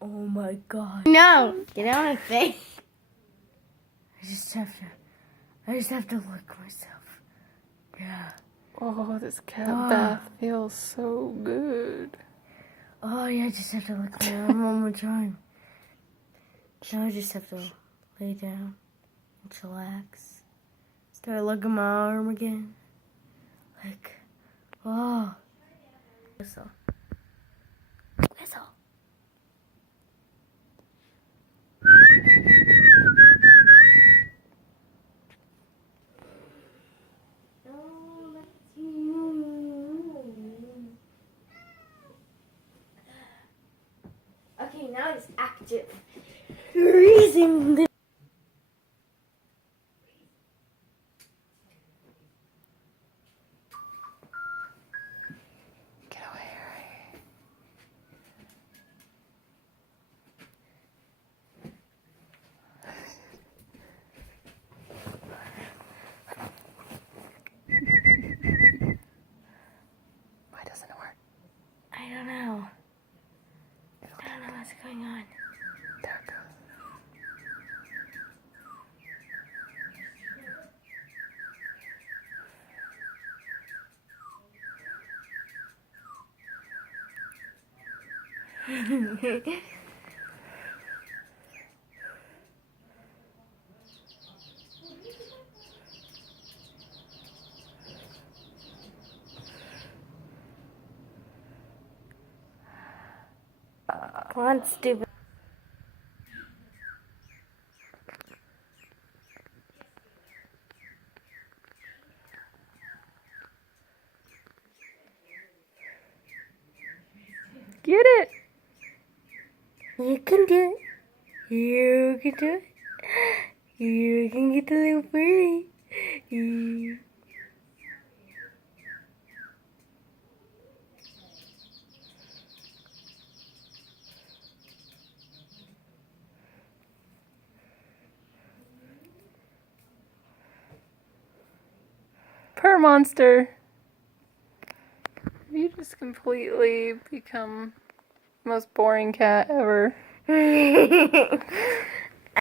Oh my god. No! Get out of my face. I just have to look myself. Yeah. Oh, this cat bath feels so good. Oh yeah, I just have to look my arm one more time. Now I just have to lay down and chillax. Start looking my arm again. Like, oh. Whistle. Whistle. Okay, now it's active. Freezing the Get away, Ray. Why doesn't it work? I don't know. I don't know what's going on. There it goes. Come on, stupid. Get it! You can do it. You can do it. You can get the little birdie. You. Purr monster! You just completely become the most boring cat ever.